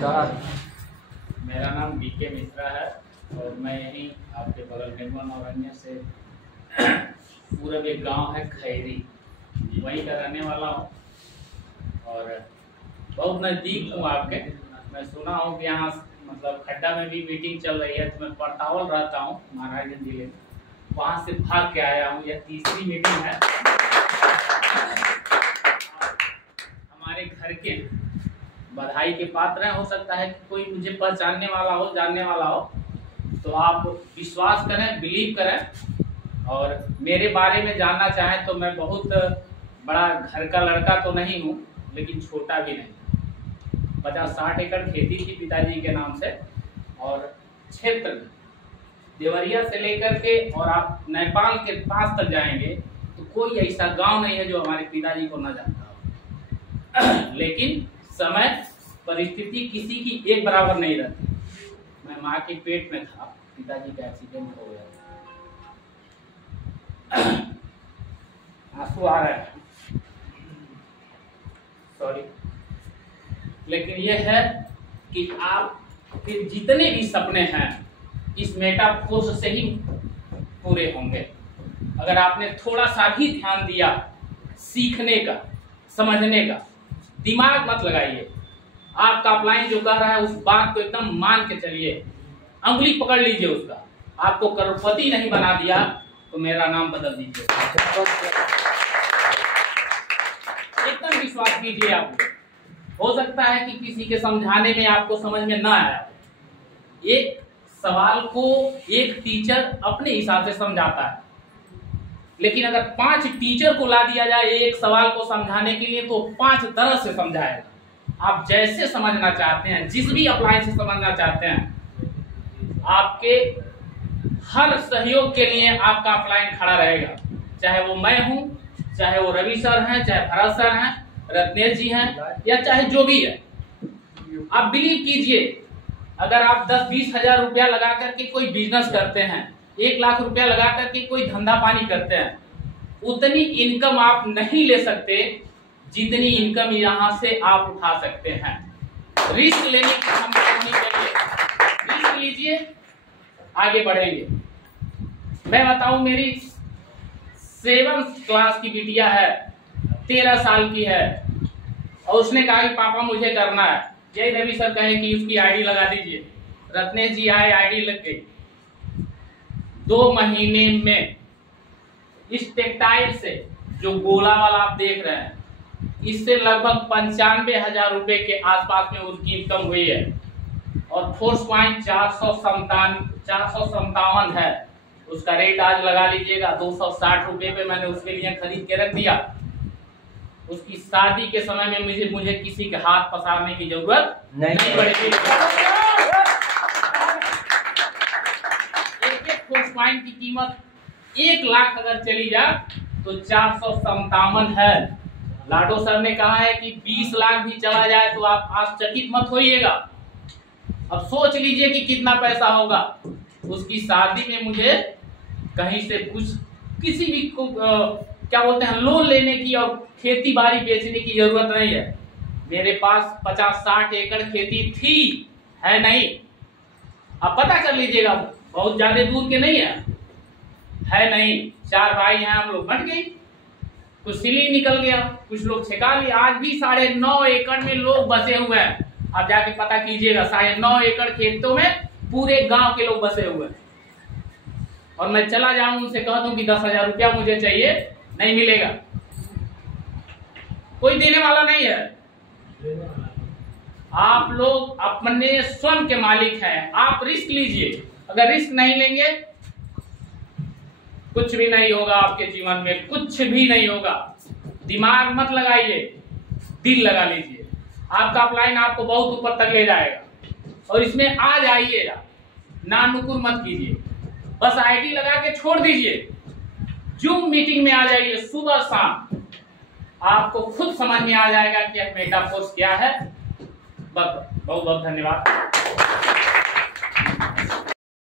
नमस्कार, मेरा नाम बीके मिश्रा है और मैं यहीं आपके बगल में औरंगे से पूरब एक गांव है खैरी, वहीं का रहने वाला हूँ और बहुत नज़दीक हूँ आपके। मैं सुना हूँ कि यहाँ मतलब खड्डा में भी मीटिंग चल रही है, तो मैं पड़तावल रहता हूँ महाराजगंज जिले में, वहाँ से भाग के आया हूँ। यह तीसरी मीटिंग है। हमारे घर के बधाई के पात्र हैं। हो सकता है कि कोई मुझे पहचानने वाला हो, जानने वाला हो, तो आप विश्वास करें, बिलीव करें और मेरे बारे में जानना चाहें तो मैं बहुत बड़ा घर का लड़का तो नहीं हूँ, लेकिन छोटा भी नहीं। 50-60 एकड़ खेती थी पिताजी के नाम से और क्षेत्र में देवरिया से लेकर के और आप नेपाल के पास तक जाएंगे तो कोई ऐसा गांव नहीं है जो हमारे पिताजी को न जानता हो। लेकिन समय परिस्थिति किसी की एक बराबर नहीं रहती। मैं माँ के पेट में था, पिताजी का एक्सीडेंट हो गया, आंसू आ रहे हैं, सॉरी। लेकिन यह है कि आपके जितने भी सपने हैं इस मेटाफोर्स से ही पूरे होंगे अगर आपने थोड़ा सा भी ध्यान दिया सीखने का, समझने का। दिमाग मत लगाइए, आपका अपलाइन जो कर रहा है उस बात को एकदम मान के चलिए, अंगुली पकड़ लीजिए उसका। आपको करोड़पति नहीं बना दिया तो मेरा नाम बदल दीजिए, एकदम विश्वास कीजिए। आप हो सकता है कि किसी के समझाने में आपको समझ में ना आया। एक सवाल को एक टीचर अपने हिसाब से समझाता है, लेकिन अगर 5 टीचर को ला दिया जाए एक सवाल को समझाने के लिए तो 5 तरह से समझाएगा। आप जैसे समझना चाहते हैं, जिस भी अप्लाई से समझना चाहते हैं, आपके हर सहयोग के लिए आपका अप्लाइन खड़ा रहेगा। चाहे वो मैं हूं, चाहे वो रवि सर हैं, चाहे भरत सर हैं, रत्नेश जी हैं, या चाहे जो भी है। आप बिलीव कीजिए, अगर आप 10-20 हजार रुपया लगा करके कोई बिजनेस करते हैं, 1 लाख रुपया लगा करके कोई धंधा पानी करते हैं, उतनी इनकम आप नहीं ले सकते जितनी इनकम यहाँ से आप उठा सकते हैं। रिस्क लेने की क्षमता होनी चाहिए। रिस्क लीजिए, आगे बढ़ेंगे। मैं बताऊं, मेरी 7th क्लास की बिटिया है, 13 साल की है, और उसने कहा कि पापा मुझे करना है। जय रवि सर कहे कि उसकी आईडी लगा दीजिए। रत्नेश जी आए, आईडी लग गई। 2 महीने में इस टेक्सटाइल से, जो गोला वाला आप देख रहे हैं, इससे लगभग 95,000 रुपए के आसपास में उसकी इनकम हुई है। और फोर्स पॉइंट 457 है, उसका रेट आज लगा लीजिएगा 260 रुपए पे मैंने उसके लिए खरीद के रख दिया। उसकी शादी के समय में मुझे किसी के हाथ पसारने की जरूरत नहीं पड़ेगी। एक फोर्स पॉइंट की कीमत 1 लाख अगर चली जाए तो 457 है। लाडो सर ने कहा है कि 20 लाख भी चला जाए तो आप आश्चर्यचकित मत होइएगा। अब सोच लीजिए कि कितना पैसा होगा। उसकी शादी में मुझे कहीं से कुछ किसी भी को क्या बोलते हैं लोन लेने की और खेती बाड़ी बेचने की जरूरत नहीं है। मेरे पास 50-60 एकड़ खेती थी, है नहीं। आप पता कर लीजिएगा, बहुत ज्यादा दूर के नहीं है नहीं। 4 भाई हैं हम लोग, बट गई, कुछ सिली निकल गया, कुछ लोग छिका लिया। आज भी 9.5 एकड़ में लोग बसे हुए हैं। आप जाके पता कीजिएगा, 9.5 एकड़ खेतों में पूरे गांव के लोग बसे हुए हैं। और मैं चला जाऊं उनसे कह दूं कि 10,000 रुपया मुझे चाहिए, नहीं मिलेगा, कोई देने वाला नहीं है। आप लोग अपने स्वयं के मालिक हैं। आप रिस्क लीजिए। अगर रिस्क नहीं लेंगे कुछ भी नहीं होगा आपके जीवन में, कुछ भी नहीं होगा। दिमाग मत लगाइए, दिल लगा लीजिए। आपका अपलाइन आपको बहुत ऊपर तक ले जाएगा और इसमें आ जाइएगा, ना नुकुर मत कीजिए। बस आईडी लगा के छोड़ दीजिए, जूम मीटिंग में आ जाइए सुबह शाम। आपको खुद समझ में आ जाएगा कि मेटाफोर्स क्या है। बहुत बहुत धन्यवाद।